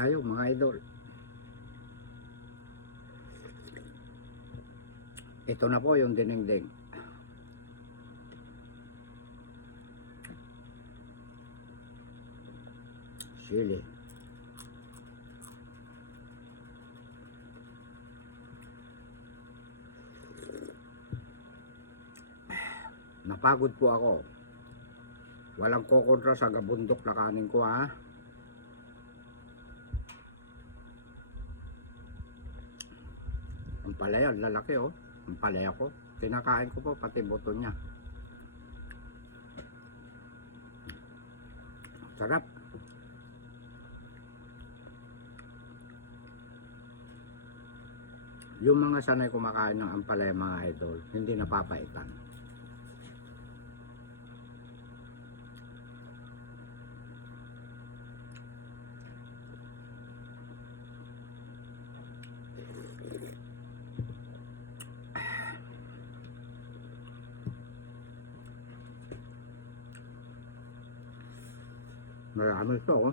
tayo mga idol. Ito na po yung dinengdeng. Sili. Napagod po ako. Walang kokontra sa gabundok na kanin ko, ha. Ang palaya, lalaki oh. Ang palaya ko. Kinakain ko po pati buto niya. Sarap. Yung mga sanay kumakain ng ampalaya mga idol, hindi napapaitan. Marami ito oh.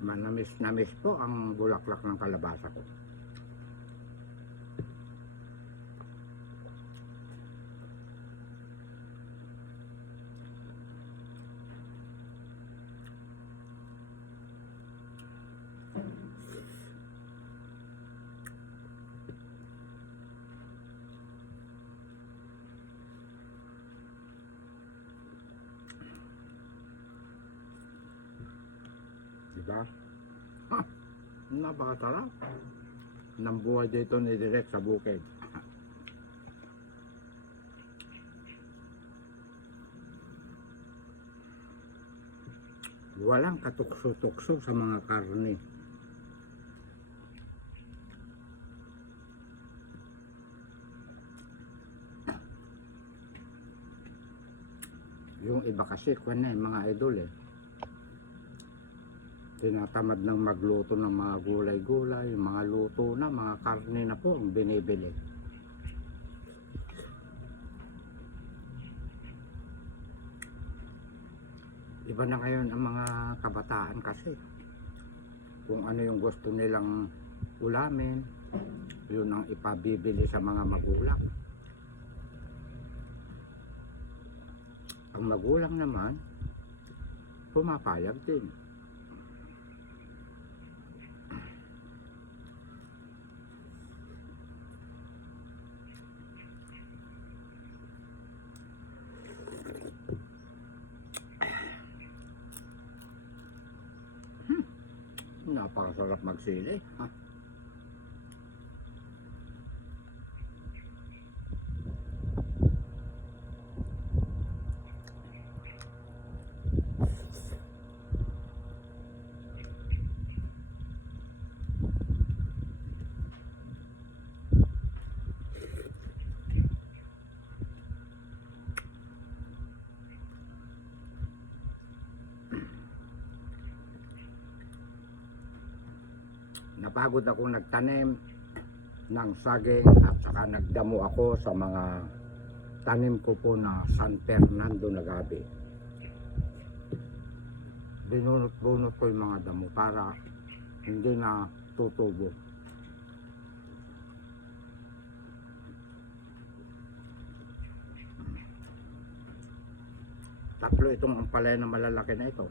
Manamis-namis po ang bulaklak ng kalabasa ko. Diba? Ha! Napakasarap ng buhay dito ni Direk sa bukid. Walang katukso-tukso sa mga karne. Yung iba kasi kung na mga idol tinatamad ng magluto ng mga gulay-gulay, mga luto na, mga karne na po ang binibili. Iba na ngayon ang mga kabataan kasi. Kung ano yung gusto nilang ulamin, yun ang ipabibili sa mga magulang. Ang magulang naman, pumapayag din. Napakasarap magsili, ha? Napagod ako nagtanim ng saging at saka nagdamo ako sa mga tanim ko po na San Fernando na gabi. Binunot-bunot ko yung mga damo para hindi na tutubo. Tatlo itong ampalaya na malalaki na ito.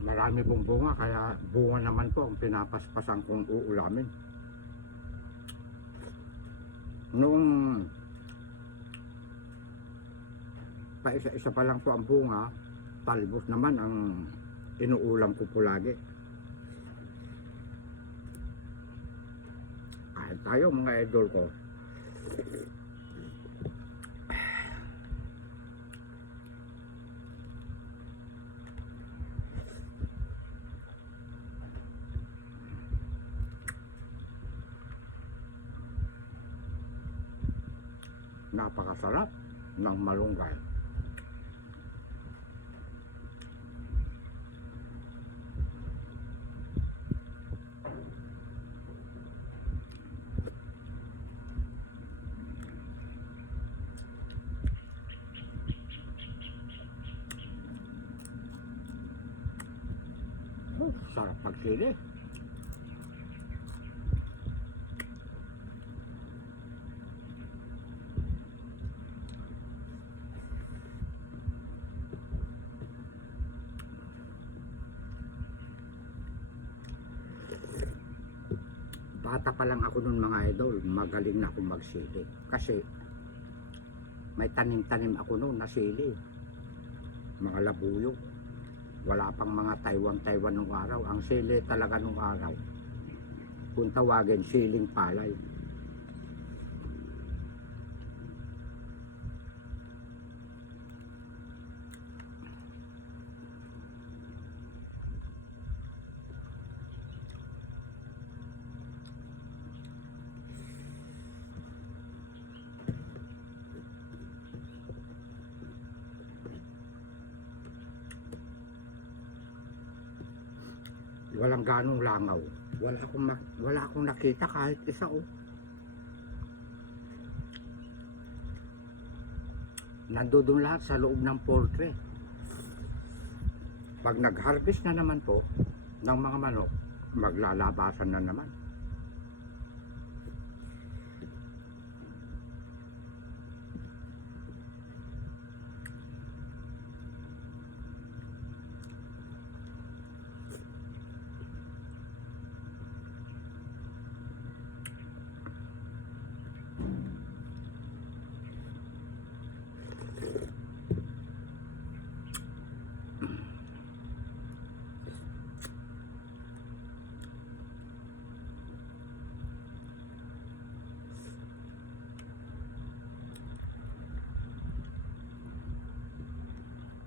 Marami pong bunga, kaya bunga naman po ang pinapaspasan kong uulamin. Noong paisa-isa pa lang po ang bunga, talbos naman ang inuulam ko po lagi. Kain tayo mga idol ko. Napakasarap ng malunggay. sarap magsili. Bata pa lang ako nun mga idol, magaling na akong magsili. Kasi may tanim-tanim ako nun na sili. Mga labuyo. Wala pang mga Taiwan nung araw. Ang sili talaga nung araw, kung tawagin, siling palay. Walang ganong langaw. Wala akong nakita kahit isa oh. Nandoon lahat sa loob ng poultry. Pag nag-harvest na naman po ng mga manok, maglalabasan na naman.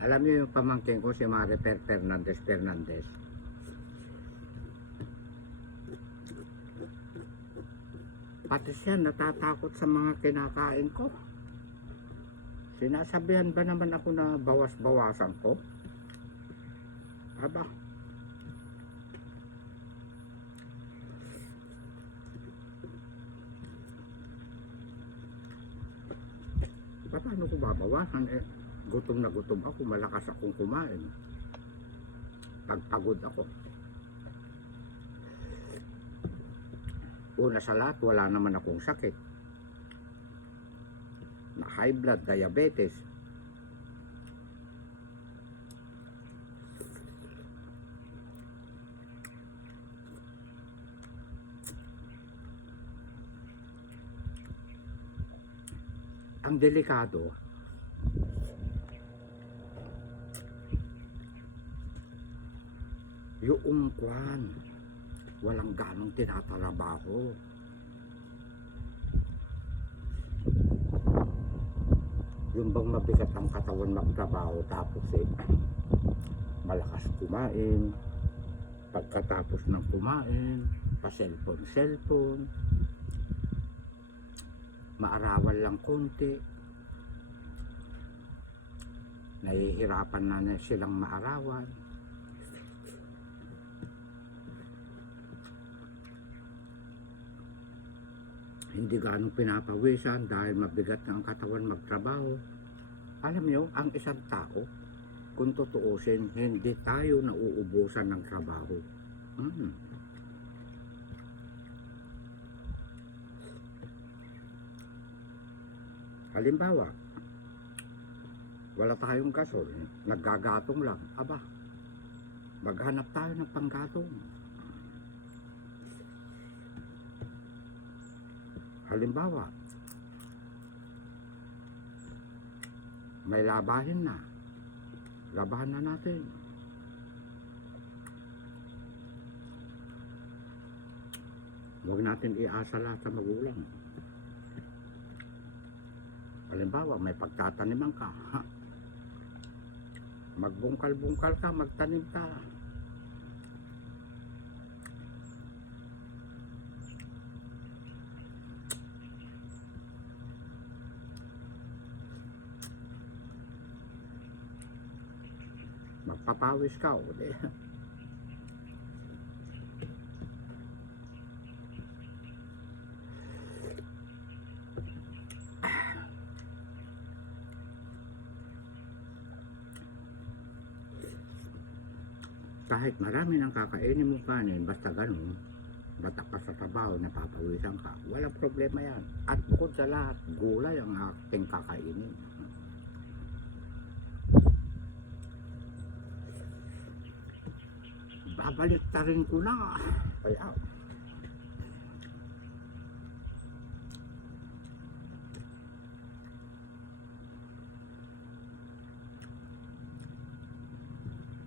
Alam niyo yung pamangkin ko si Marifer Fernandez. Pati siya natatakot sa mga kinakain ko. Sinasabihan ba naman ako na bawas-bawasan ko? Aba. Paano ko babawasan eh? Gutom na gutom ako, malakas akong kumain. Pagpagod ako. Una sa lahat, wala naman akong sakit. Na high blood, diabetes. Ang delikado, yung walang ganong tinatrabaho. Yung bang mabigat ang katawan magtrabaho tapos malakas kumain, pagkatapos ng kumain, pa-cellphone, maarawan lang konti, nahihirapan na silang maarawan. Hindi ganong pinapawisan dahil mabigat na ang katawan magtrabaho. Alam nyo, ang isang tao, kung tutuusin, hindi tayo nauubusan ng trabaho. Halimbawa, wala tayong gasol, naggagatong lang. Aba, maghanap tayo ng panggatong. Halimbawa, may labahin na. Labahan na natin. Huwag natin iasa lahat sa magulang. Halimbawa, may pagtataniman ka. Magbungkal-bungkal ka, magtanim ka. Magpapawis ka, o di. Kahit marami ng kakainin mo kanin, basta ganun, batak ka sa trabaho, napapawisan ka, walang problema yan. At bukod sa lahat, gulay ang ating kakainin. Babalik ta rin ko na. Kaya,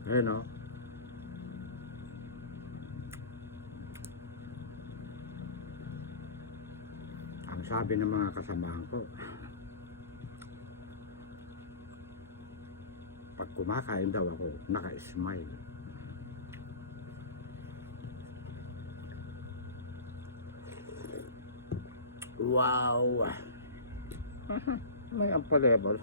ayun o. Ang sabi ng mga kasamahan ko, pag kumakain daw ako, naka-smile. Wow! May unpalable.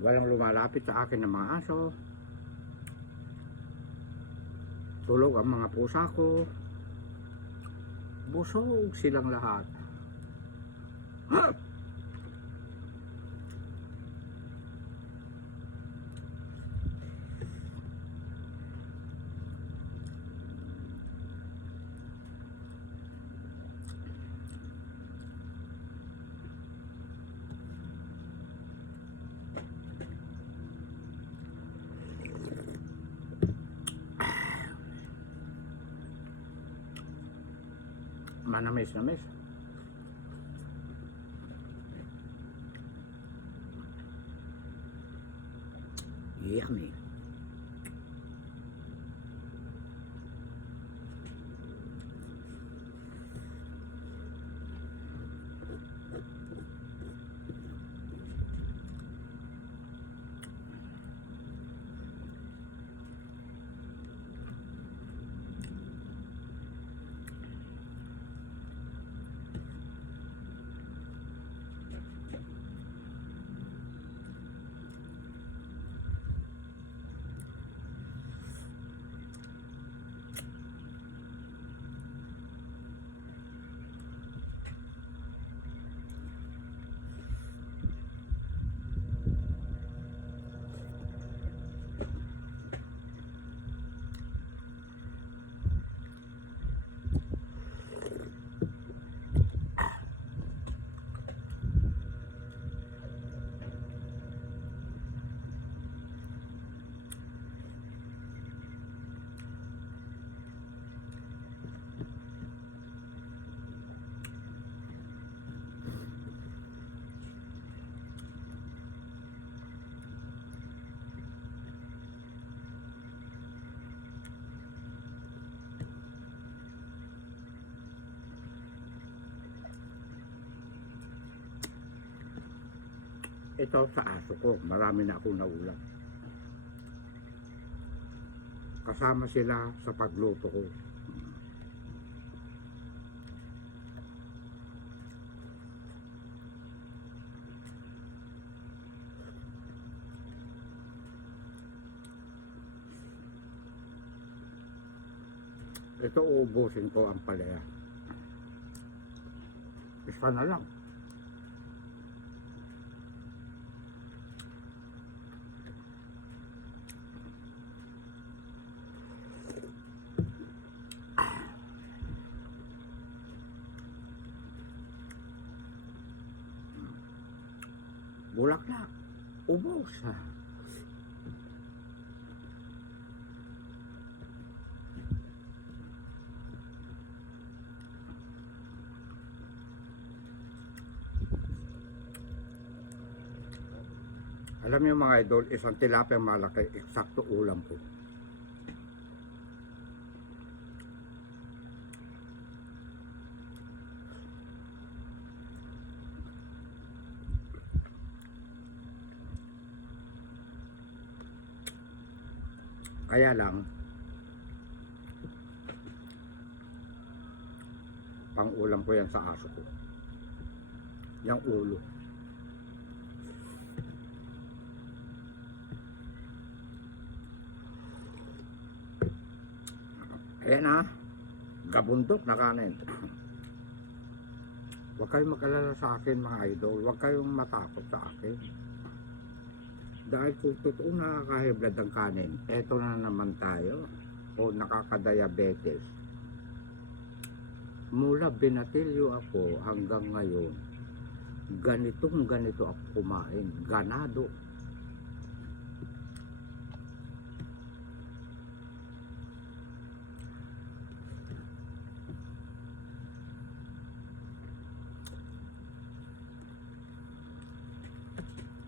Walang lumalapit sa akin ng mga aso. Tulog ang mga pusa ko. Busog silang lahat. Manamis-namis. Yummy. Ito sa aso ko, marami na akong naulam. Kasama sila sa pagluto ko. Ito uubusin ko ang palaya. Isa na lang. Bulaklak, ubos ha. Alam niyo mga idol, isang tilapia malaki, eksakto ulam ko. Kaya lang, pang ulam ko yan sa aso ko. Yung ulo. Ayan ha, gabundok na kanin. Huwag kayong mag-alala sa akin mga idol, huwag kayong matakot sa akin. Dahil kung totoo nakaka-high ang kanin, eto na naman tayo, o nakaka-diabetes. Mula binatilyo ako hanggang ngayon, ganito ako kumain, ganado.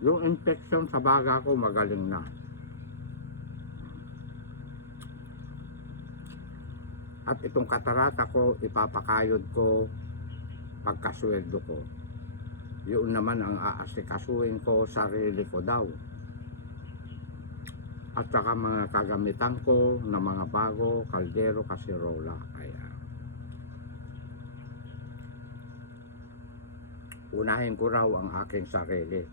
Yung infection sa baga ko magaling na. At itong katarata ko, ipapakayod ko pagkasweldo ko. Yun naman ang aasikasuhin ko, sarili ko daw. At saka mga kagamitan ko na mga bago, kaldero, kasirola. Kaya unahin ko raw ang aking sarili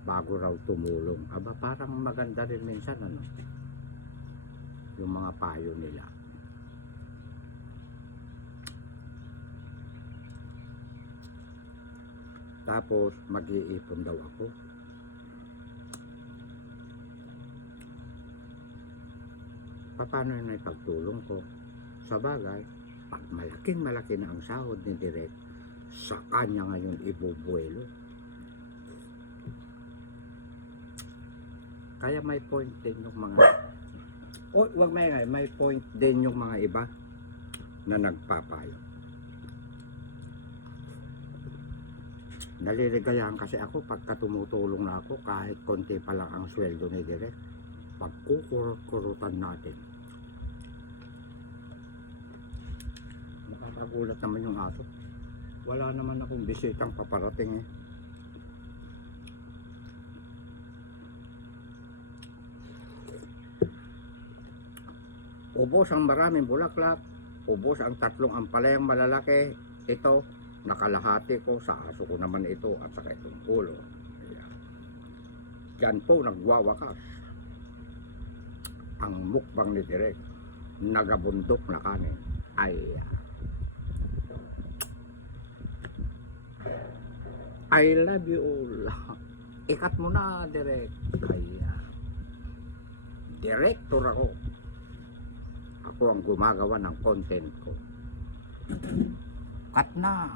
bago raw tumulong. Aba, parang maganda rin minsan, ano? Yung mga payo nila. Tapos, mag-iipon daw ako. Paano yun ay pagtulong ko? Sa bagay, pag malaki na ang sahod ni Direk, sa kanya ngayon ibubuelo. Kaya may point din yung mga wag may point din yung mga iba na nagpapayo. Naliligayahan kasi ako pagka tumutulong na ako kahit konti pa lang ang sweldo ni Direk. Pagkukurutan natin. Nakakagulat naman yung aso. Wala naman akong bisitang paparating eh. Ubos ang maraming bulaklak, ubos ang 3 ampalayang malalaki. Ito, nakalahati ko sa aso ko naman ito at saka itong ulo. Ayan. Yan po nagwawakas ang mukbang ni Direk. Nagabundok na kanin. Ay, I love you all. Ikat mo na, Direk. Kaya director ako. Ako ang gumagawa ng content ko. Cut na.